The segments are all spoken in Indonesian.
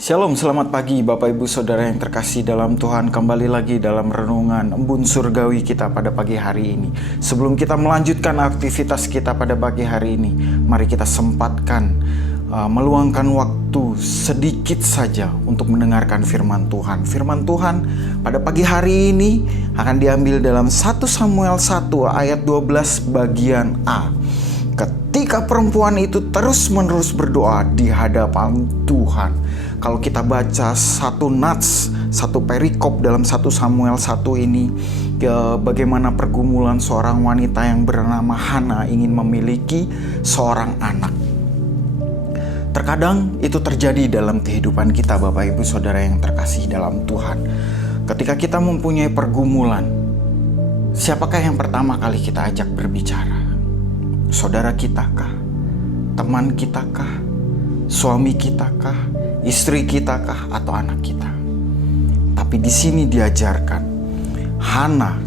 Shalom, selamat pagi Bapak Ibu Saudara yang terkasih dalam Tuhan. Kembali lagi dalam renungan embun surgawi kita pada pagi hari ini. Sebelum kita melanjutkan aktivitas kita pada pagi hari ini, mari kita sempatkan meluangkan waktu sedikit saja untuk mendengarkan firman Tuhan. Firman Tuhan pada pagi hari ini akan diambil dalam 1 Samuel 1 ayat 12 bagian A. Ketika perempuan itu terus-menerus berdoa di hadapan Tuhan. Kalau kita baca satu perikop dalam 1 Samuel 1 ini, bagaimana pergumulan seorang wanita yang bernama Hana ingin memiliki seorang anak. Terkadang itu terjadi dalam kehidupan kita, Bapak Ibu Saudara yang terkasih dalam Tuhan. Ketika kita mempunyai pergumulan, siapakah yang pertama kali kita ajak berbicara? Saudara kita kah? Teman kita kah? Suami kita kah? Istri kita kah? Atau anak kita? Tapi di sini diajarkan Hana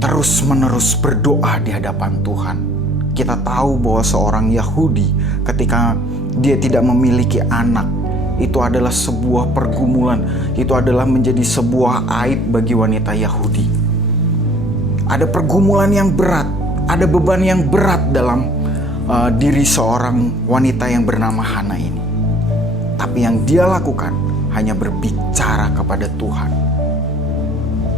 terus-menerus berdoa di hadapan Tuhan. Kita tahu bahwa seorang Yahudi ketika dia tidak memiliki anak, itu adalah sebuah pergumulan, itu adalah menjadi sebuah aib bagi wanita Yahudi. Ada pergumulan yang berat, ada beban yang berat dalam diri seorang wanita yang bernama Hana ini. Tapi yang dia lakukan hanya berbicara kepada Tuhan.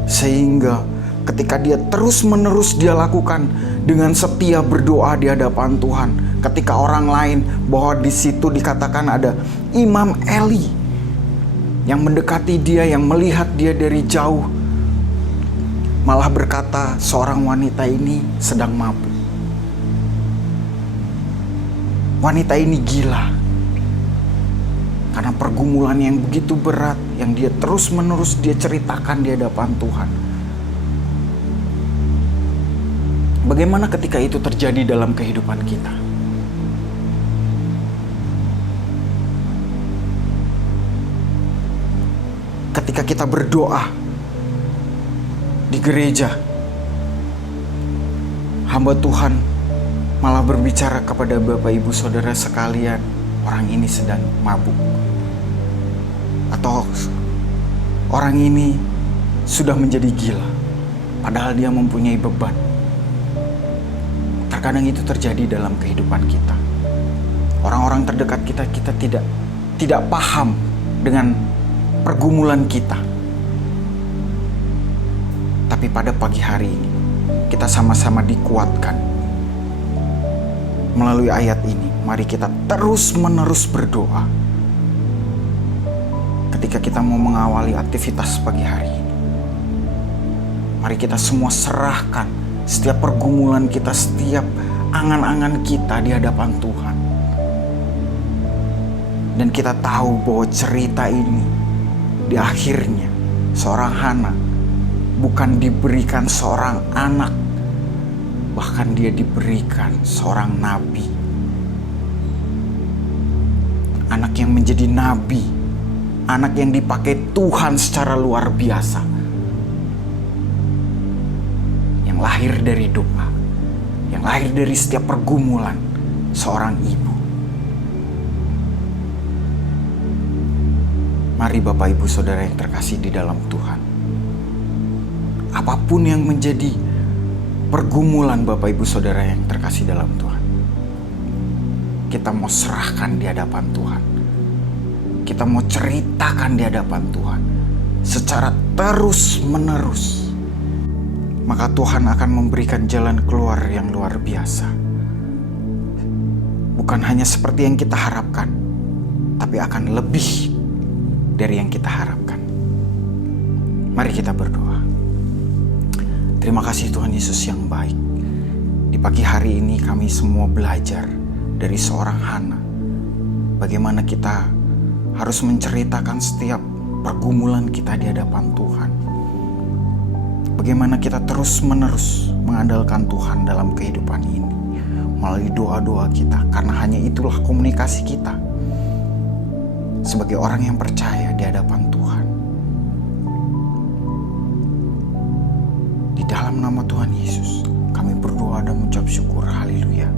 Sehingga ketika dia terus-menerus dia lakukan dengan setia berdoa di hadapan Tuhan. Ketika orang lain, bahwa di situ dikatakan ada Imam Eli yang mendekati dia, yang melihat dia dari jauh, malah berkata seorang wanita ini sedang mabuk. Wanita ini gila. Karena pergumulan yang begitu berat yang dia terus-menerus dia ceritakan di hadapan Tuhan. Bagaimana ketika itu terjadi dalam kehidupan kita? Ketika kita berdoa di gereja, hamba Tuhan malah berbicara kepada Bapak Ibu Saudara sekalian, orang ini sedang mabuk. Atau orang ini sudah menjadi gila, padahal dia mempunyai beban. Terkadang itu terjadi dalam kehidupan kita. Orang-orang terdekat kita tidak paham dengan pergumulan kita. Tapi pada pagi hari ini kita sama-sama dikuatkan melalui ayat ini. Mari kita terus-menerus berdoa ketika kita mau mengawali aktivitas pagi hari ini. Mari kita semua serahkan setiap pergumulan kita, setiap angan-angan kita di hadapan Tuhan. Dan kita tahu bahwa cerita ini di akhirnya seorang Hana bukan diberikan seorang anak, bahkan dia diberikan seorang nabi. Anak yang menjadi nabi, anak yang dipakai Tuhan secara luar biasa, yang lahir dari doa, yang lahir dari setiap pergumulan seorang ibu. Mari Bapak Ibu Saudara yang terkasih di dalam Tuhan, apapun yang menjadi pergumulan Bapak Ibu Saudara yang terkasih dalam Tuhan, kita mau serahkan di hadapan Tuhan. Kita mau ceritakan di hadapan Tuhan secara terus-menerus. Maka Tuhan akan memberikan jalan keluar yang luar biasa. Bukan hanya seperti yang kita harapkan, tapi akan lebih dari yang kita harapkan. Mari kita berdoa. Terima kasih Tuhan Yesus yang baik. Di pagi hari ini kami semua belajar dari seorang Hana. Bagaimana kita harus menceritakan setiap pergumulan kita di hadapan Tuhan. Bagaimana kita terus-menerus mengandalkan Tuhan dalam kehidupan ini melalui doa-doa kita, karena hanya itulah komunikasi kita sebagai orang yang percaya di hadapan Tuhan. Di dalam nama Tuhan Yesus kami berdoa dan mengucap syukur. Haleluya.